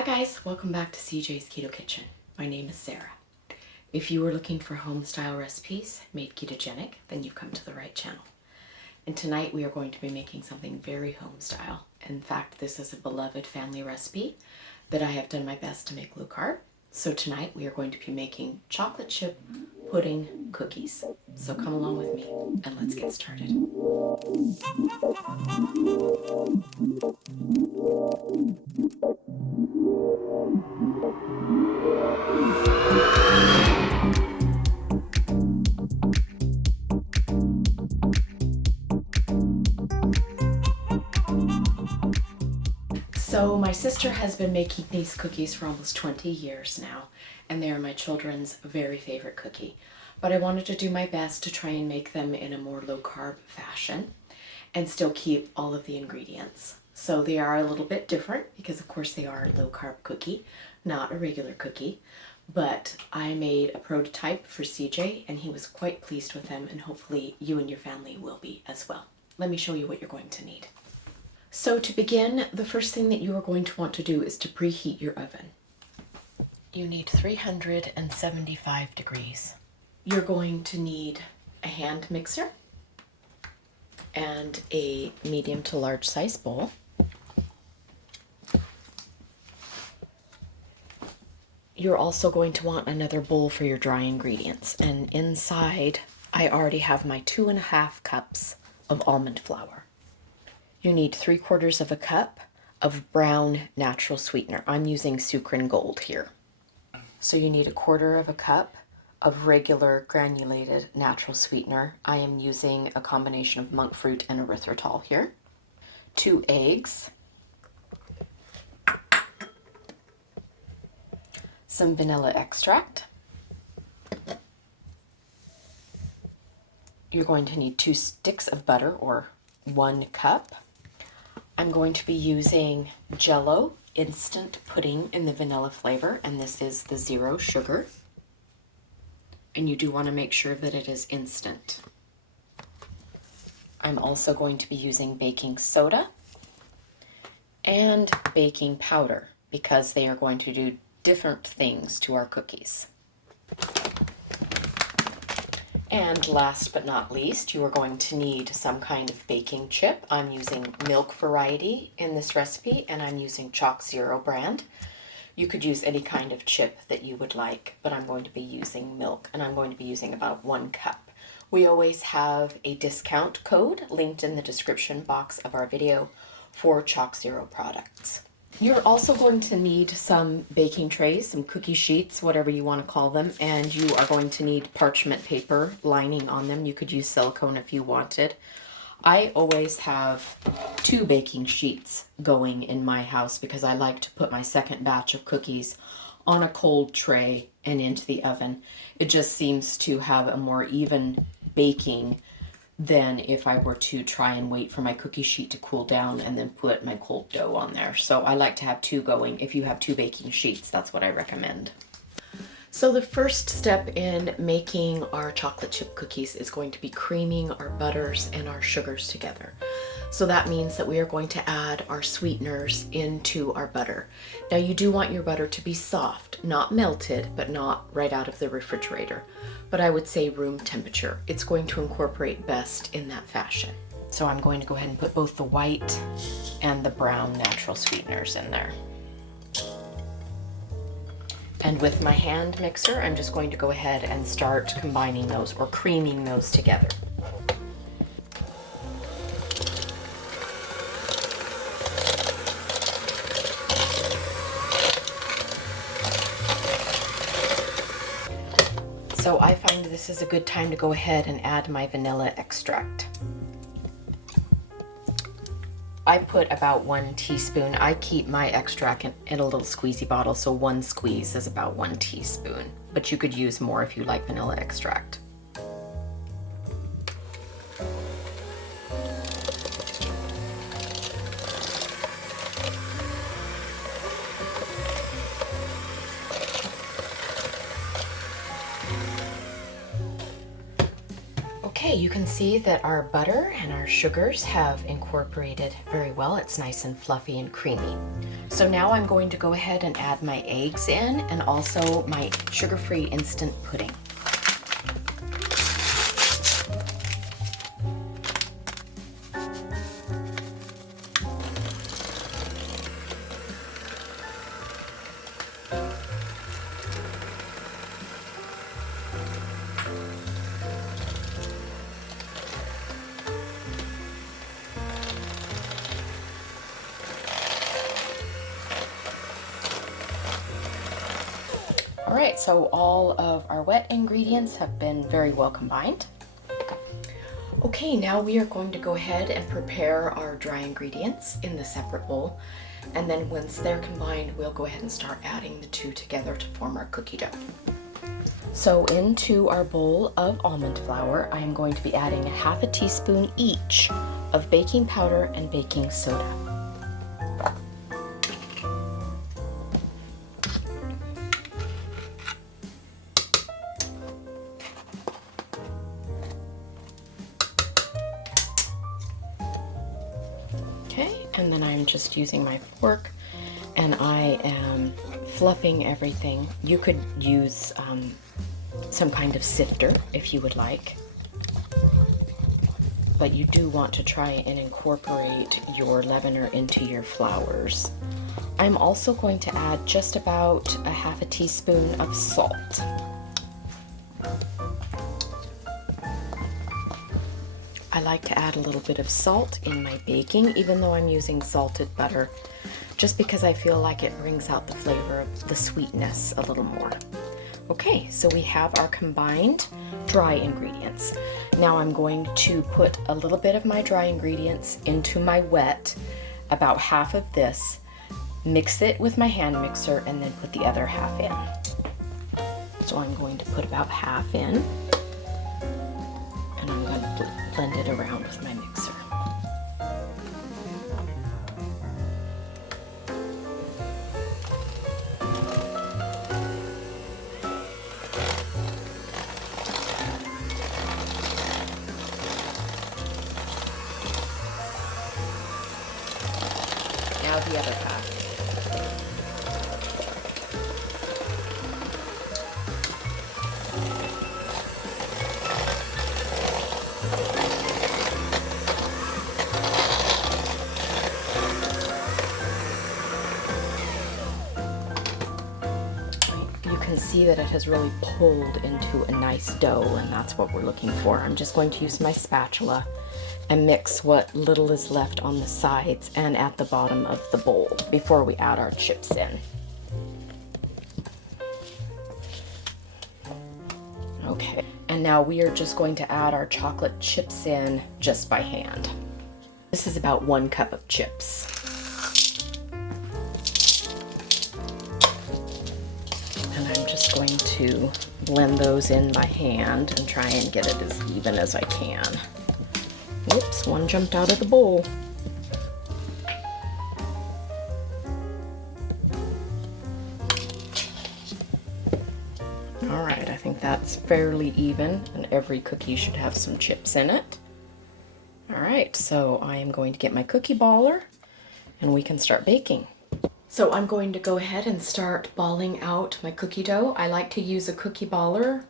Hi guys, welcome back to CJ's Keto Kitchen. My name is Sarah. If you are looking for home style recipes made ketogenic, then you've come to the right channel. And tonight we are going to be making something very home style. In fact, this is a beloved family recipe that I have done my best to make low carb. So tonight we are going to be making chocolate chip pudding cookies. So come along with me and let's get started. So my sister has been making these cookies for almost 20 years now, and they are my children's very favorite cookie. But I wanted to do my best to try and make them in a more low-carb fashion and still keep all of the ingredients. So they are a little bit different because of course they are a low-carb cookie, not a regular cookie. But I made a prototype for CJ and he was quite pleased with them, and hopefully you and your family will be as well. Let me show you what you're going to need. So to begin, the first thing that you are going to want to do is to preheat your oven. You need 375 degrees. You're going to need a hand mixer and a medium to large size bowl. You're also going to want another bowl for your dry ingredients, and inside I already have my 2.5 cups of almond flour. You need 3/4 cup of brown natural sweetener. I'm using Sucrin Gold here. So you need 1/4 cup of regular granulated natural sweetener. I am using a combination of monk fruit and erythritol here. 2 eggs. Some vanilla extract. You're going to need 2 sticks of butter or 1 cup. I'm going to be using Jello instant pudding in the vanilla flavor, and this is the 0 sugar. And you do want to make sure that it is instant. I'm also going to be using baking soda and baking powder because they are going to do different things to our cookies. And last but not least, you are going to need some kind of baking chip. I'm using milk variety in this recipe, and I'm using Choc Zero brand. You could use any kind of chip that you would like, but I'm going to be using milk, and I'm going to be using about 1 cup. We always have a discount code linked in the description box of our video for Choc Zero products. You're also going to need some baking trays, some cookie sheets, whatever you want to call them, and you are going to need parchment paper lining on them. You could use silicone if you wanted. I always have 2 baking sheets going in my house because I like to put my second batch of cookies on a cold tray and into the oven. It just seems to have a more even baking than if I were to try and wait for my cookie sheet to cool down and then put my cold dough on there. So I like to have 2 going. If you have 2 baking sheets, that's what I recommend. So the first step in making our chocolate chip cookies is going to be creaming our butters and our sugars together. So that means that we are going to add our sweeteners into our butter. Now you do want your butter to be soft, not melted, but not right out of the refrigerator. But I would say room temperature. It's going to incorporate best in that fashion. So I'm going to go ahead and put both the white and the brown natural sweeteners in there. And with my hand mixer, I'm just going to go ahead and start combining those or creaming those together. So I find this is a good time to go ahead and add my vanilla extract. I put about 1 teaspoon. I keep my extract in a little squeezy bottle, so 1 squeeze is about 1 teaspoon. But you could use more if you like vanilla extract. Okay, you can see that our butter and our sugars have incorporated very well. It's nice and fluffy and creamy. So now I'm going to go ahead and add my eggs in and also my sugar-free instant pudding. All right, so all of our wet ingredients have been very well combined. Okay, now we are going to go ahead and prepare our dry ingredients in the separate bowl. And then once they're combined, we'll go ahead and start adding the two together to form our cookie dough. So into our bowl of almond flour, I am going to be adding a half a teaspoon each of baking powder and baking soda. Okay, and then I'm just using my fork and I am fluffing everything. You could use some kind of sifter if you would like, but you do want to try and incorporate your leavener into your flours. I'm also going to add just about a half a teaspoon of salt. I like to add a little bit of salt in my baking, even though I'm using salted butter, just because I feel like it brings out the flavor of the sweetness a little more. Okay, so we have our combined dry ingredients. Now I'm going to put a little bit of my dry ingredients into my wet, about half of this, mix it with my hand mixer, and then put the other half in. So I'm going to put about half in, and I'm going to blend it around with my mixer. Now the other half. You can see that it has really pulled into a nice dough, and that's what we're looking for. I'm just going to use my spatula and mix what little is left on the sides and at the bottom of the bowl before we add our chips in. Okay, and now we are just going to add our chocolate chips in just by hand. This is about 1 cup of chips. And I'm just going to blend those in by hand and try and get it as even as I can. Whoops, one jumped out of the bowl. All right, I think that's fairly even, and every cookie should have some chips in it. All right, so I am going to get my cookie baller, and we can start baking. So I'm going to go ahead and start balling out my cookie dough. I like to use a cookie baller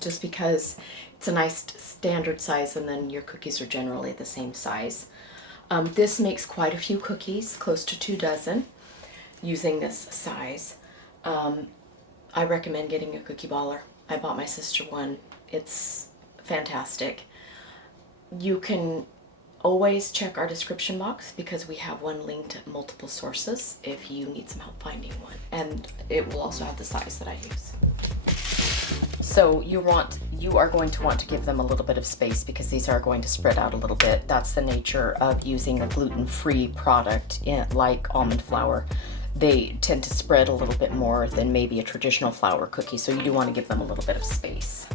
just because it's a nice standard size, and then your cookies are generally the same size. This makes quite a few cookies, close to 2 dozen, using this size. I recommend getting a cookie baller. I bought my sister one. It's fantastic. You can always check our description box because we have one linked at multiple sources if you need some help finding one. And it will also have the size that I use. So you are going to want to give them a little bit of space because these are going to spread out a little bit. That's the nature of using a gluten-free product like almond flour. They tend to spread a little bit more than maybe a traditional flour cookie, so you do want to give them a little bit of space.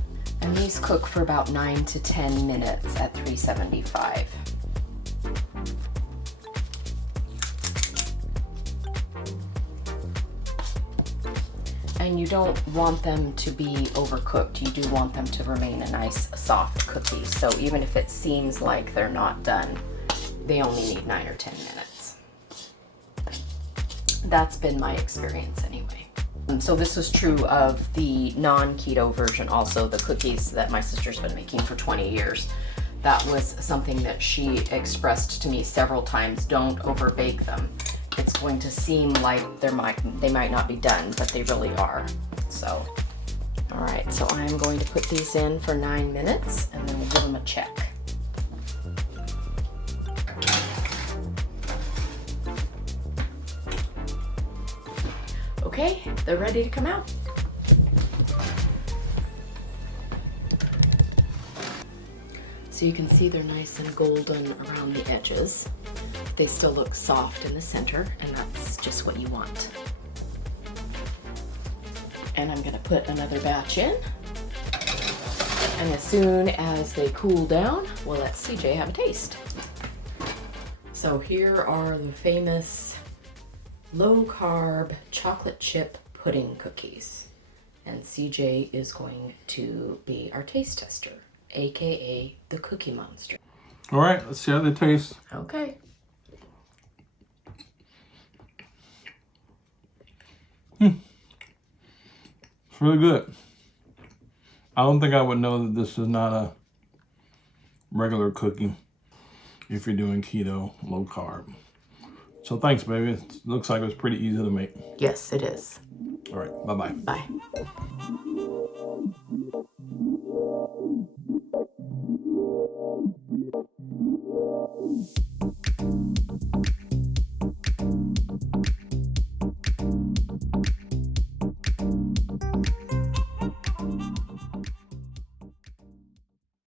And these cook for about 9 to 10 minutes at 375. And you don't want them to be overcooked. You do want them to remain a nice soft cookie. So even if it seems like they're not done, they only need 9 or 10 minutes. That's been my experience anyway. So this was true of the non-keto version also, the cookies that my sister's been making for 20 years. That was something that she expressed to me several times. Don't overbake them. It's going to seem like they might not be done, but they really are. So, all right, so I'm going to put these in for 9 minutes and then we'll give them a check. Okay, they're ready to come out. So you can see they're nice and golden around the edges. They still look soft in the center, and that's just what you want. And I'm gonna put another batch in. And as soon as they cool down, we'll let CJ have a taste. So here are the famous low-carb chocolate chip pudding cookies. And CJ is going to be our taste tester, AKA the Cookie Monster. All right, let's see how they taste. Okay. It's really good. I don't think I would know that this is not a regular cookie if you're doing keto, low carb. So thanks, baby. It looks like it was pretty easy to make. Yes, it is. All right, bye-bye. Bye.